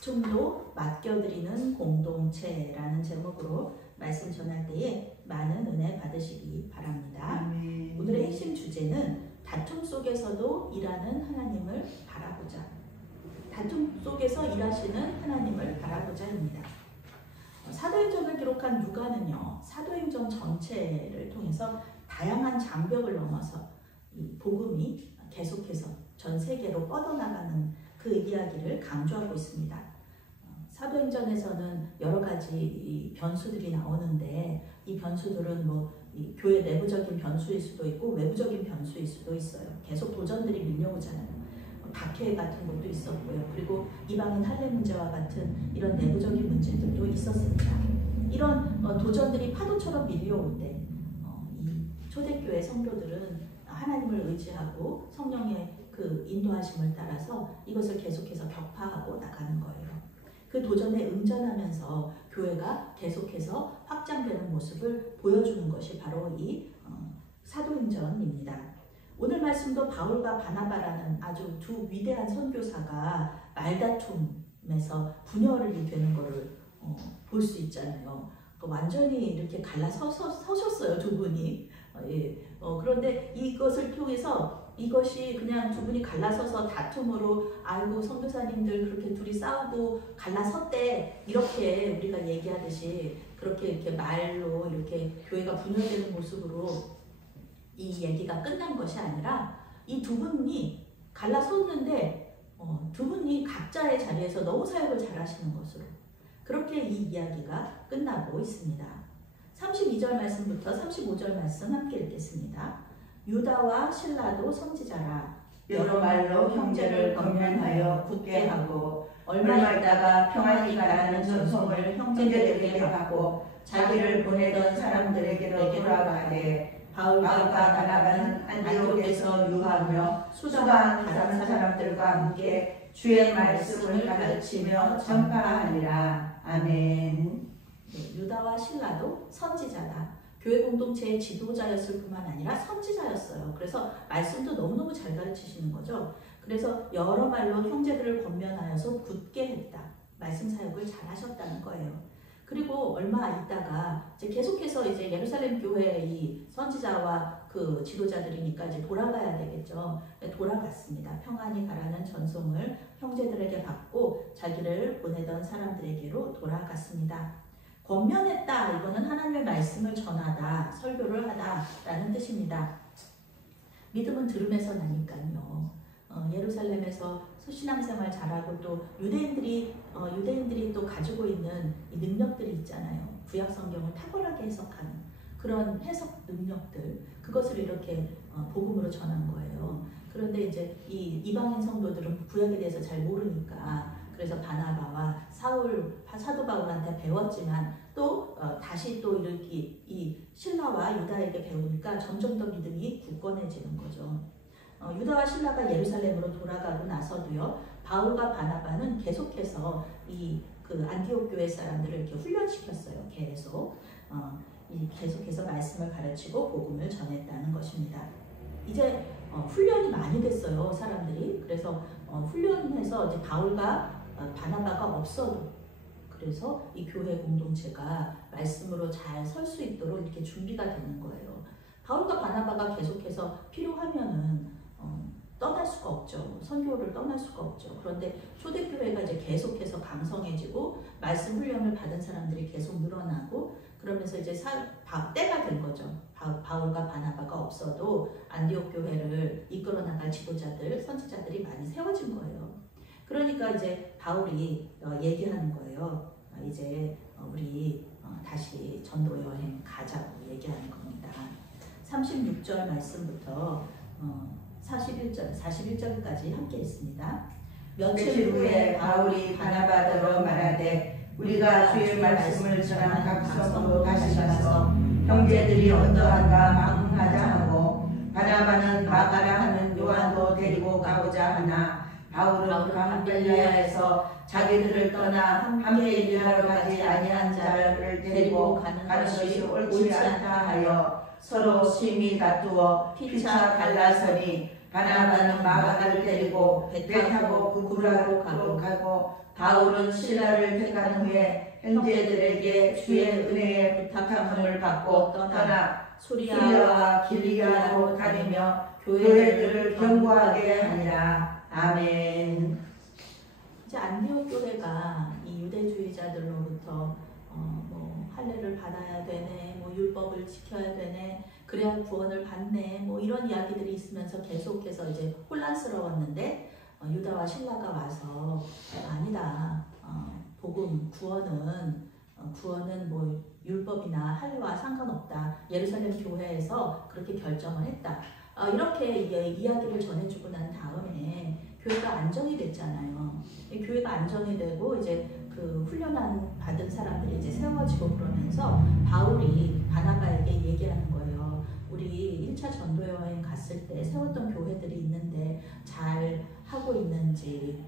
좀 더 맡겨드리는 공동체라는 제목으로 말씀 전할 때에 많은 은혜 받으시기 바랍니다. 오늘의 핵심 주제는 다툼 속에서도 일하는 하나님을 바라보자. 다툼 속에서 일하시는 하나님을 바라보자입니다. 사도행전을 기록한 누가는요, 사도행전 전체를 통해서 다양한 장벽을 넘어서 이 복음이 계속해서 전 세계로 뻗어나가는 그 이야기를 강조하고 있습니다. 사도행전에서는 여러 가지 변수들이 나오는데 이 변수들은 이 교회 내부적인 변수일 수도 있고 외부적인 변수일 수도 있어요. 계속 도전들이 밀려오잖아요. 박해 같은 것도 있었고요. 그리고 이방인 할례 문제와 같은 이런 내부적인 문제들도 있었습니다. 이런 도전들이 파도처럼 밀려올 때 이 초대교회 성도들은 하나님을 의지하고 성령의 그 인도하심을 따라서 이것을 계속해서 격파하고 나가는 거예요. 그 도전에 응전하면서 교회가 계속해서 확장되는 모습을 보여주는 것이 바로 이 사도행전입니다. 오늘 말씀도 바울과 바나바라는 아주 두 위대한 선교사가 말다툼에서 분열이 되는 것을 볼 수 있잖아요. 완전히 이렇게 갈라서셨어요, 두 분이. 그런데 이것을 통해서 이것이 그냥 두 분이 갈라서서 다툼으로 아이고 선교사님들 그렇게 둘이 싸우고 갈라섰대 이렇게 우리가 얘기하듯이 그렇게 이렇게 말로 이렇게 교회가 분열되는 모습으로 이 얘기가 끝난 것이 아니라 이 두 분이 갈라섰는데 두 분이 각자의 자리에서 너무 사역을 잘하시는 것으로 그렇게 이 이야기가 끝나고 있습니다. 32절 말씀부터 35절 말씀 함께 읽겠습니다. 유다와 실라도 선지자라 여러 말로 형제를 권면하여 굳게 하고 얼마 있다가 평안히 가라는 전송을 형제들에게 받고 자기를 보내던 사람들에게로 돌아가되 바울과 바나바는 안디옥에서 유하며 수고한 다른 사람들과 함께 주의 말씀을 가르치며 전파하니라. 아멘. 유다와 실라도 선지자다. 교회 공동체의 지도자였을 뿐만 아니라 선지자였어요. 그래서 말씀도 너무너무 잘 가르치시는 거죠. 그래서 여러 말로 형제들을 권면하여서 굳게 했다. 말씀 사역을 잘 하셨다는 거예요. 그리고 얼마 있다가 이제 계속해서 이제 예루살렘 교회의 이 선지자와 그 지도자들이니까 이제 돌아가야 되겠죠. 돌아갔습니다. 평안히 가라는 전송을 형제들에게 받고 자기를 보내던 사람들에게로 돌아갔습니다. 권면했다. 이거는 하나님의 말씀을 전하다, 설교를 하다라는 뜻입니다. 믿음은 들음에서 나니까요. 예루살렘에서 신앙생활 잘하고 또 유대인들이 또 가지고 있는 이 능력들이 있잖아요. 구약 성경을 탁월하게 해석하는 그런 해석 능력들, 그것을 이렇게 복음으로 전한 거예요. 그런데 이제 이 이방인 성도들은 구약에 대해서 잘 모르니까 그래서 바나바와 사도 바울한테 배웠지만 또 다시 또 이렇게 이 실라와 유다에게 배우니까 점점 더 믿음이 굳건해지는 거죠. 유다와 실라가 예루살렘으로 돌아가고 나서도요, 바울과 바나바는 계속해서 그 안디옥 교회 사람들을 이렇게 훈련시켰어요. 계속해서 말씀을 가르치고 복음을 전했다는 것입니다. 이제 훈련이 많이 됐어요, 사람들이. 그래서 훈련해서 이제 바울과 바나바가 없어도 그래서 이 교회 공동체가 말씀으로 잘 설 수 있도록 이렇게 준비가 되는 거예요. 바울과 바나바가 계속해서 필요하면은 떠날 수가 없죠. 선교를 떠날 수가 없죠. 그런데 초대교회가 이제 계속해서 강성해지고 말씀 훈련을 받은 사람들이 계속 늘어나고 그러면서 이제 때가 된 거죠. 바울과 바나바가 없어도 안디옥 교회를 이끌어 나갈 지도자들, 선지자들이 많이 세워진 거예요. 그러니까 이제 바울이 얘기하는 거예요. 이제 우리 다시 전도 여행 가자고 얘기하는 겁니다. 36절 말씀부터 41절까지 함께 있습니다. 며칠 후에 바울이 바나바더러 말하되 우리가 주의 말씀을 전한 각성으로 다시 가서 형제들이 어떠한가 막문하자 하고 바나바는 마가라 하는 요한도 데리고 가고자 하나 바울은 감벨리아에서 자기들을 떠나 함께 일하러 가지 아니한 자를 데리고 가는 것이 옳지 않다 하여 서로 심히 다투어 피차 갈라서니 바나바는 마가를 데리고 배 타고 구브라로 가고 바울은 실라를 택한 후에 형제들에게 주의 은혜에 부탁함을 받고 떠나 수리아와 길리기아로 다니며 교회들을 경고하게 하니라. 아멘. 이제 안디옥 교회가 이 유대주의자들로부터 뭐 할례를 받아야 되네, 뭐 율법을 지켜야 되네, 그래야 구원을 받네, 뭐 이런 이야기들이 있으면서 계속해서 이제 혼란스러웠는데 유다와 실라가 와서 아니다. 복음, 구원은 뭐 율법이나 할례와 상관없다. 예루살렘 교회에서 그렇게 결정을 했다. 이렇게 이야기를 전해주고 난 다음에 교회가 안정이 됐잖아요. 교회가 안정이 되고 이제 그 훈련한 받은 사람들이 이제 세워지고 그러면서 바울이 바나바에게 얘기하는 거예요. 우리 1차 전도 여행 갔을 때 세웠던 교회들이 있는데 잘 하고 있는지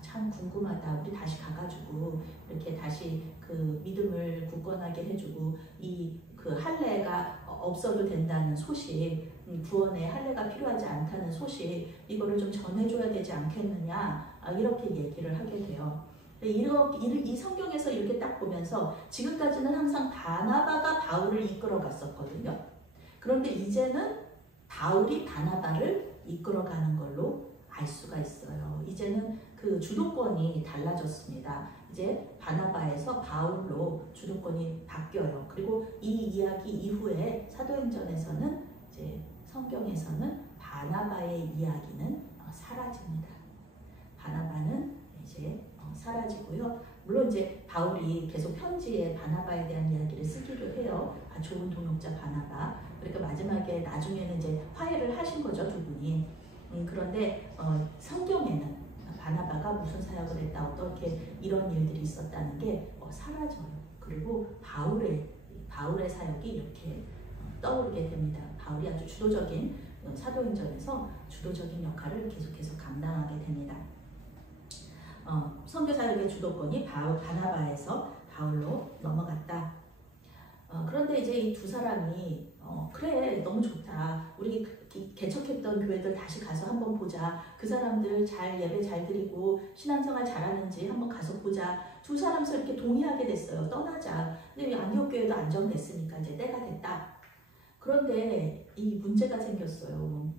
참 궁금하다. 우리 다시 가가지고 이렇게 다시 그 믿음을 굳건하게 해주고 이 그 할례가 없어도 된다는 소식, 구원에 할례가 필요하지 않다는 소식, 이거를 좀 전해줘야 되지 않겠느냐, 이렇게 얘기를 하게 돼요. 이 성경에서 이렇게 딱 보면서 지금까지는 항상 바나바가 바울을 이끌어 갔었거든요. 그런데 이제는 바울이 바나바를 이끌어가는 걸로 알 수가 있어요. 이제는 그 주도권이 달라졌습니다. 이제 바나바에서 바울로 주도권이 바뀌어요. 그리고 이 이야기 이후에 사도행전에서는 이제 성경에서는 바나바의 이야기는 사라집니다. 바나바는 이제 사라지고요. 물론 이제 바울이 계속 편지에 바나바에 대한 이야기를 쓰기도 해요. 좋은 동역자 바나바. 그러니까 마지막에 나중에는 이제 화해를 하신 거죠, 두 분이. 그런데 성경에는 바나바가 무슨 사역을 했다, 어떻게 이런 일들이 있었다는 게 사라져요. 그리고 바울의 사역이 이렇게 떠오르게 됩니다. 바울이 아주 주도적인 사도행전에서 주도적인 역할을 계속해서 감당하게 됩니다. 선교 사역의 주도권이 바나바에서 바울로 넘어갔다. 그런데 이제 이 두 사람이 그래, 너무 좋다. 우리 개척했던 교회들 다시 가서 한번 보자. 그 사람들 잘 예배 잘 드리고 신앙생활 잘하는지 한번 가서 보자. 두 사람서 이렇게 동의하게 됐어요. 떠나자. 근데 안디옥 교회도 안정됐으니까 이제 때가 됐다. 그런데 이 문제가 생겼어요.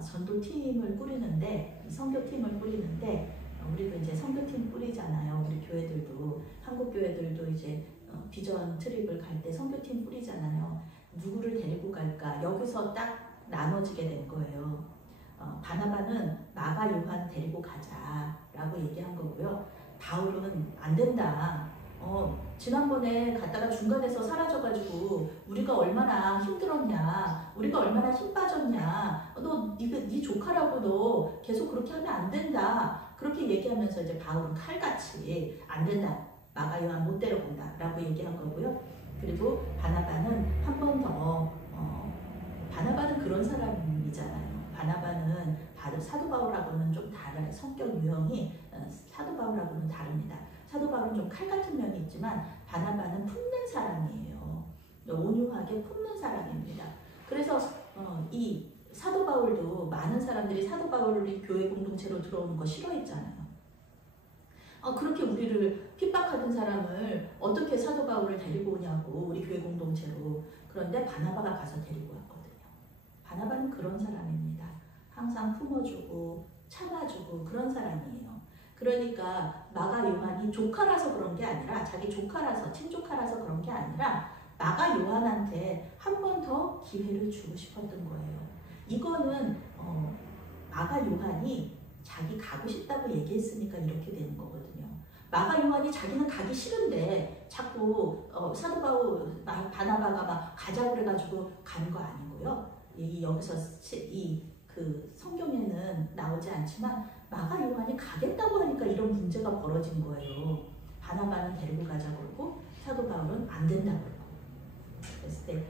전도팀을 꾸리는데, 선교팀을 꾸리는데, 우리도 이제 선교팀 꾸리잖아요. 우리 교회들도, 한국 교회들도 이제 비전 트립을 갈 때 선교팀 꾸리잖아요. 누구를 데리고 갈까? 여기서 딱 나눠지게 된 거예요. 바나바는 마가 요한 데리고 가자라고 얘기한 거고요. 바울은 안 된다. 지난번에 갔다가 중간에서 사라져가지고 우리가 얼마나 힘들었냐, 우리가 얼마나 힘 빠졌냐, 네 조카라고 너 계속 그렇게 하면 안 된다. 그렇게 얘기하면서 이제 바울은 칼같이 안 된다. 마가 요한 못 데려간다 라고 얘기한 거고요. 그리고 바나바는 한 번 더, 바나바는 그런 사람이잖아요. 바나바는 사도 바울하고는 좀 다른 성격 유형이 사도 바울하고는 다릅니다. 사도 바울은 좀 칼 같은 면이 있지만 바나바는 품는 사람이에요. 온유하게 품는 사람입니다. 그래서 이 사도 바울도 많은 사람들이 사도 바울이 교회 공동체로 들어오는 거 싫어했잖아요. 그렇게 우리를 핍박하던 사람을 어떻게 사도 바울을 데리고 오냐고, 우리 교회 공동체로. 그런데 바나바가 가서 데리고 왔거든요. 바나바는 그런 사람입니다. 항상 품어주고 참아주고 그런 사람이에요. 그러니까 마가 요한이 조카라서 그런 게 아니라, 자기 조카라서, 친조카라서 그런 게 아니라 마가 요한한테 한 번 더 기회를 주고 싶었던 거예요. 이거는 마가 요한이 자기 가고 싶다고 얘기했으니까 이렇게 되는 거거든요. 마가 요한이 자기는 가기 싫은데 자꾸 사도 바울 바나바가 막 가자고 그래가지고 가는 거 아니고요. 여기서 그 성경에는 나오지 않지만 마가 요한이 가겠다고 하니까 이런 문제가 벌어진 거예요. 바나바는 데리고 가자고 그러고 사도 바울은 안 된다고 그러고. 그랬을 때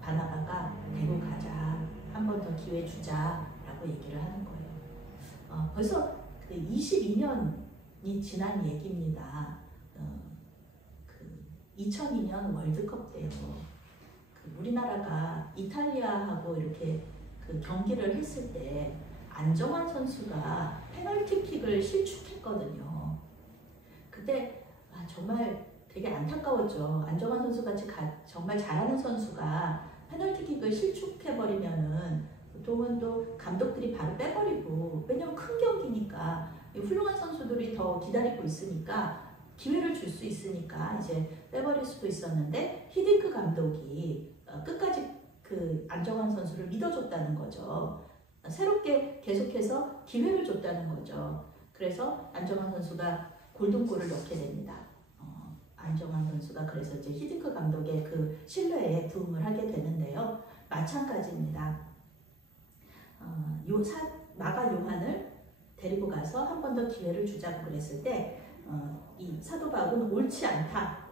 바나바가 데리고 가자, 한 번 더 기회 주자라고 얘기를 하는 거예요. 벌써 22년이 지난 얘기입니다. 2002년 월드컵 때요. 우리나라가 이탈리아하고 이렇게 그 경기를 했을 때 안정환 선수가 페널티킥을 실축했거든요. 그때 정말 되게 안타까웠죠. 안정환 선수같이 정말 잘하는 선수가 페널티킥을 실축해버리면은 보통은 또 감독들이 바로 빼버리고, 왜냐면 큰 경기니까 훌륭한 선수들이 더 기다리고 있으니까 기회를 줄 수 있으니까 이제 빼버릴 수도 있었는데, 히딩크 감독이 끝까지 그 안정환 선수를 믿어줬다는 거죠. 새롭게 계속해서 기회를 줬다는 거죠. 그래서 안정환 선수가 골든골을 넣게 됩니다. 안정환 선수가 그래서 이제 히딩크 감독의 그 신뢰에 부응을 하게 되는데요. 마찬가지입니다. 마가 요한을 데리고 가서 한 번 더 기회를 주자고 그랬을 때 이 사도 바울은 옳지 않다라고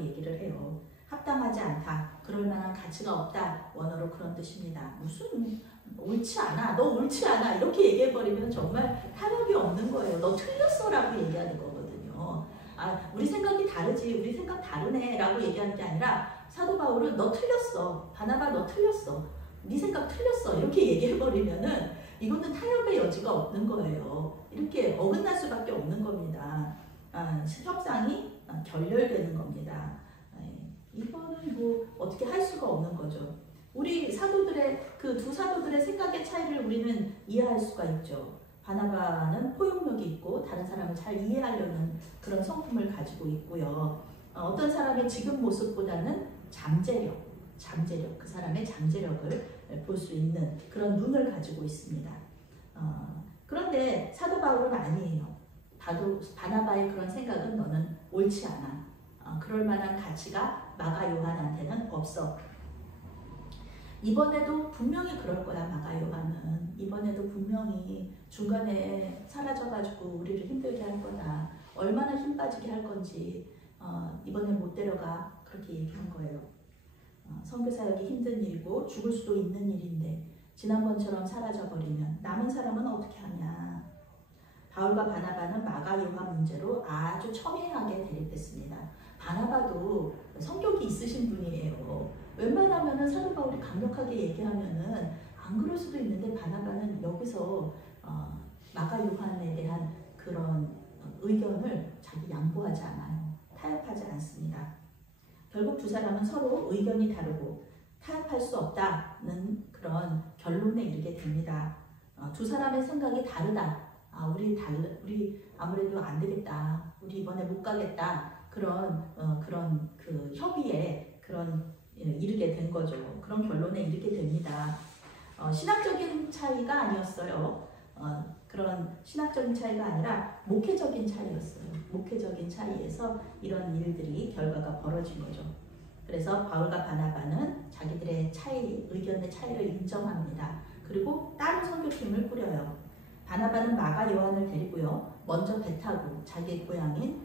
얘기를 해요. 합당하지 않다, 그럴 만한 가치가 없다, 원어로 그런 뜻입니다. 무슨 옳지 않아, 너 옳지 않아 이렇게 얘기해버리면 정말 타협이 없는 거예요. 너 틀렸어 라고 얘기하는 거거든요. 우리 생각이 다르지, 우리 생각 다르네 라고 얘기하는 게 아니라, 사도 바울은 너 틀렸어, 바나바 너 틀렸어, 네 생각 틀렸어 이렇게 얘기해버리면은 이거는 타협의 여지가 없는 거예요. 이렇게 어긋날 수밖에 없는 겁니다. 협상이 결렬되는 겁니다. 이거는 뭐 어떻게 할 수가 없는 거죠. 우리 사도들의 그 두 사도들의 생각의 차이를 우리는 이해할 수가 있죠. 바나바는 포용력이 있고 다른 사람을 잘 이해하려는 그런 성품을 가지고 있고요. 어떤 사람의 지금 모습보다는 잠재력, 그 사람의 잠재력을 볼 수 있는 그런 눈을 가지고 있습니다. 그런데 사도 바울은 아니에요. 바나바의 그런 생각은 너는 옳지 않아. 그럴 만한 가치가 마가 요한한테는 없어. 이번에도 분명히 그럴 거야. 마가 요한은 이번에도 분명히 중간에 사라져가지고 우리를 힘들게 할 거다. 얼마나 힘 빠지게 할 건지 이번에 못 데려가, 그렇게 얘기한 거예요. 선교사역이 힘든 일이고 죽을 수도 있는 일인데 지난번처럼 사라져버리면 남은 사람은 어떻게 하냐. 바울과 바나바는 마가 요한 문제로 아주 첨예하게 대립했습니다. 바나바도 성격이 있으신 분이에요. 웬만하면은 사도 바울이 강력하게 얘기하면은 안 그럴 수도 있는데, 바나바는 여기서 마가 요한에 대한 그런 의견을 자기 양보하지 않아요. 타협하지 않습니다. 결국 두 사람은 서로 의견이 다르고 타협할 수 없다는 그런 결론에 이르게 됩니다. 두 사람의 생각이 다르다. 우리 아무래도 안 되겠다. 우리 이번에 못 가겠다. 그런 그 협의에 이르게 된 거죠. 그런 결론에 이르게 됩니다. 신학적인 차이가 아니었어요. 그런 신학적인 차이가 아니라 목회적인 차이였어요. 목회적인 차이에서 이런 일들이 결과가 벌어진 거죠. 그래서 바울과 바나바는 자기들의 의견의 차이를 인정합니다. 그리고 따로 선교팀을 꾸려요. 바나바는 마가 요한을 데리고요, 먼저 배 타고 자기 고향인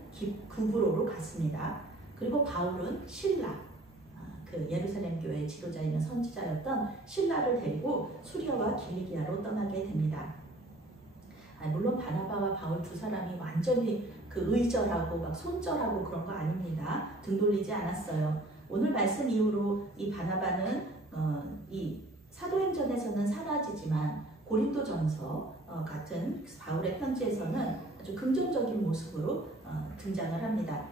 구브로로 갔습니다. 그리고 바울은 신라, 그 예루살렘 교회의 지도자이며 선지자였던 신라를 데리고 수리아와 길리기아로 떠나게 됩니다. 물론 바나바와 바울 두 사람이 완전히 그 의절하고 막 손절하고 그런 거 아닙니다. 등 돌리지 않았어요. 오늘 말씀 이후로 이 바나바는 이 사도행전에서는 사라지지만 고린도전서 같은 바울의 편지에서는 아주 긍정적인 모습으로 등장을 합니다.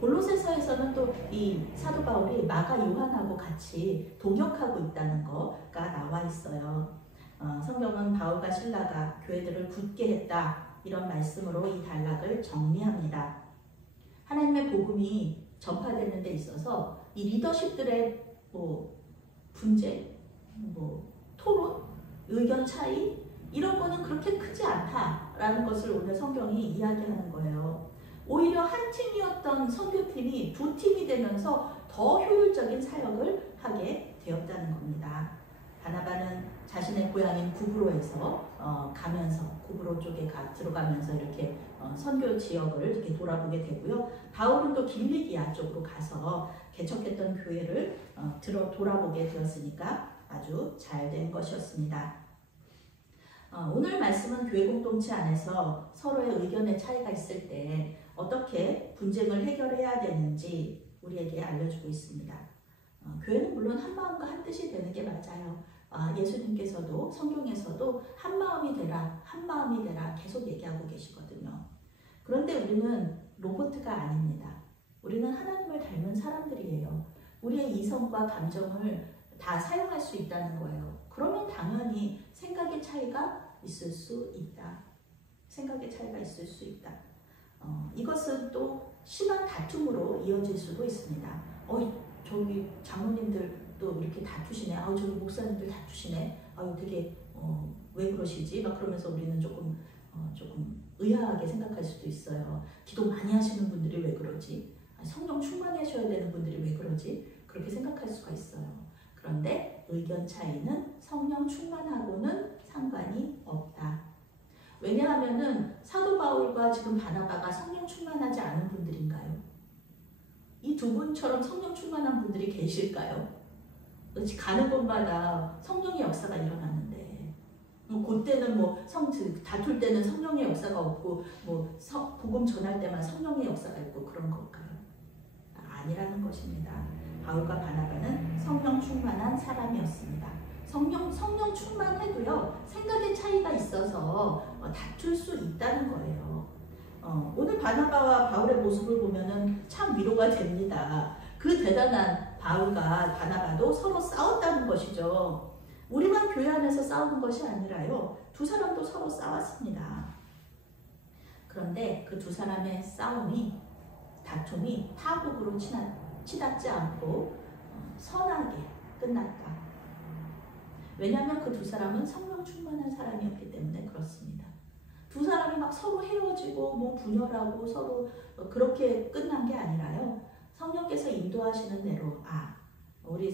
골로새서에서는 또 이 사도 바울이 마가 요한하고 같이 동역하고 있다는 거가 나와 있어요. 성경은 바울과 실라가 교회들을 굳게 했다, 이런 말씀으로 이 단락을 정리합니다. 하나님의 복음이 전파되는 데 있어서 이 리더십들의 분쟁, 토론, 의견 차이, 이런 거는 그렇게 크지 않다라는 것을 오늘 성경이 이야기하는 거예요. 오히려 한 팀이었던 선교팀이 두 팀이 되면서 더 효율적인 사역을 하게 되었다는 겁니다. 바나바는 자신의 고향인 구브로에서 구브로 쪽에 들어가면서 이렇게 선교 지역을 이렇게 돌아보게 되고요. 바울은 또 길리기아 쪽으로 가서 개척했던 교회를 돌아보게 되었으니까 아주 잘된 것이었습니다. 오늘 말씀은 교회 공동체 안에서 서로의 의견의 차이가 있을 때 어떻게 분쟁을 해결해야 되는지 우리에게 알려주고 있습니다. 교회는 물론 한 마음과 한 뜻이 되는 게 맞아요. 예수님께서도 성경에서도 한 마음이 되라, 한 마음이 되라 계속 얘기하고 계시거든요. 그런데 우리는 로봇가 아닙니다. 우리는 하나님을 닮은 사람들이에요. 우리의 이성과 감정을 다 사용할 수 있다는 거예요. 그러면 당연히 생각의 차이가 있을 수 있다. 생각의 차이가 있을 수 있다. 이것은 또 심한 다툼으로 이어질 수도 있습니다. 저기 장로님들도 이렇게 다투시네. 저기 목사님들 다투시네. 되게 왜 그러시지? 막 그러면서 우리는 조금 의아하게 생각할 수도 있어요. 기도 많이 하시는 분들이 왜 그러지? 성령 충만하셔야 되는 분들이 왜 그러지? 그렇게 생각할 수가 있어요. 그런데 의견 차이는 성령 충만하고는 상관이 없다. 왜냐하면은 사도 바울과 지금 바나바가 성령 충만하지 않은 분들인가요? 이 두 분처럼 성령 충만한 분들이 계실까요? 가는 곳마다 성령의 역사가 일어나는데 그때는 다툴 때는 성령의 역사가 없고 복음 전할 때만 성령의 역사가 있고 그런 걸까요? 아니라는 것입니다. 바울과 바나바는 성령 충만한 사람이었습니다. 성령 충만해도요, 생각의 차이가 있어서 다툴 수 있다는 거예요. 오늘 바나바와 바울의 모습을 보면은 참 위로가 됩니다. 그 대단한 바울과 바나바도 서로 싸웠다는 것이죠. 우리만 교회 안에서 싸우는 것이 아니라요, 두 사람도 서로 싸웠습니다. 그런데 그 두 사람의 다툼이 파국으로 치닫지 않고 선하게 끝났다. 왜냐하면 그 두 사람은 성령 충만한 사람이었기 때문에 그렇습니다. 두 사람이 막 서로 헤어지고 분열하고 서로 그렇게 끝난 게 아니라요, 성령께서 인도하시는 대로 우리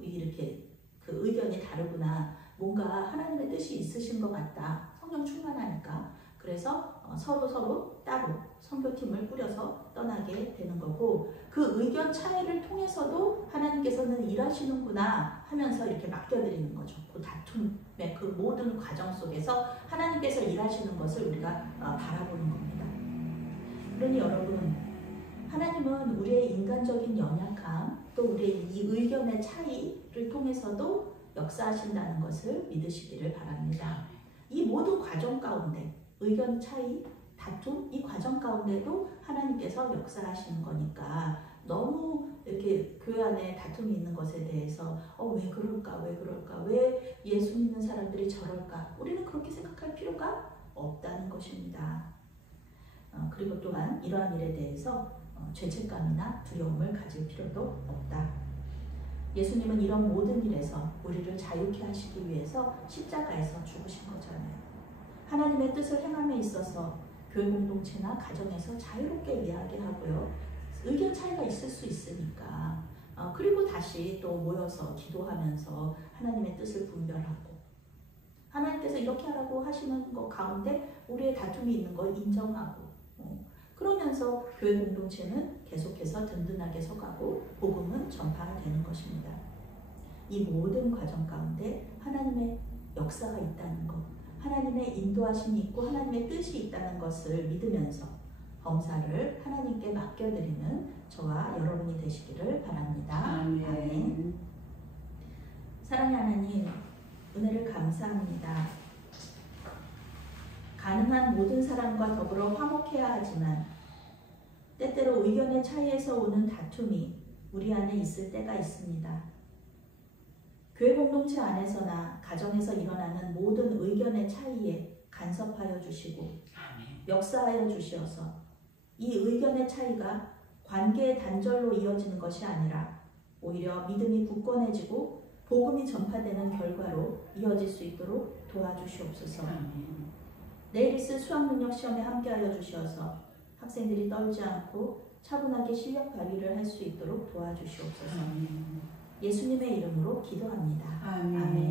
이렇게 그 의견이 다르구나, 뭔가 하나님의 뜻이 있으신 것 같다, 성령 충만하니까. 그래서 서로 따로 선교팀을 꾸려서 떠나게 되는 거고, 그 의견 차이를 통해서도 하나님께서는 일하시는구나 하면서 이렇게 맡겨드리는 거죠. 그 다툼의 그 모든 과정 속에서 하나님께서 일하시는 것을 우리가 바라보는 겁니다. 그러니 여러분, 하나님은 우리의 인간적인 연약함, 또 우리의 이 의견의 차이를 통해서도 역사하신다는 것을 믿으시기를 바랍니다. 이 모든 과정 가운데 의견 차이, 다툼, 이 과정 가운데도 하나님께서 역사하시는 거니까 너무 이렇게 교회 안에 다툼이 있는 것에 대해서 왜 그럴까, 왜 예수 믿는 사람들이 저럴까, 우리는 그렇게 생각할 필요가 없다는 것입니다. 그리고 또한 이러한 일에 대해서 죄책감이나 두려움을 가질 필요도 없다. 예수님은 이런 모든 일에서 우리를 자유케 하시기 위해서 십자가에서 죽으신 거잖아요. 하나님의 뜻을 행함에 있어서 교회 공동체나 가정에서 자유롭게 이야기하고요, 의견 차이가 있을 수 있으니까 그리고 다시 또 모여서 기도하면서 하나님의 뜻을 분별하고, 하나님께서 이렇게 하라고 하시는 것 가운데 우리의 다툼이 있는 걸 인정하고, 그러면서 교회 공동체는 계속해서 든든하게 서가고 복음은 전파되는 것입니다. 이 모든 과정 가운데 하나님의 역사가 있다는 것, 하나님의 인도하심이 있고 하나님의 뜻이 있다는 것을 믿으면서 범사를 하나님께 맡겨드리는 저와 여러분이 되시기를 바랍니다. 아멘. 사랑의 하나님, 은혜를 감사합니다. 가능한 모든 사람과 더불어 화목해야 하지만 때때로 의견의 차이에서 오는 다툼이 우리 안에 있을 때가 있습니다. 교회 공동체 안에서나 가정에서 일어나는 모든 의견의 차이에 간섭하여 주시고 역사하여 주시어서 이 의견의 차이가 관계의 단절로 이어지는 것이 아니라 오히려 믿음이 굳건해지고 복음이 전파되는 결과로 이어질 수 있도록 도와주시옵소서. 내일 있을 수학능력 시험에 함께하여 주시어서 학생들이 떨지 않고 차분하게 실력 발휘를 할 수 있도록 도와주시옵소서. 예수님의 이름으로 기도합니다. 아멘.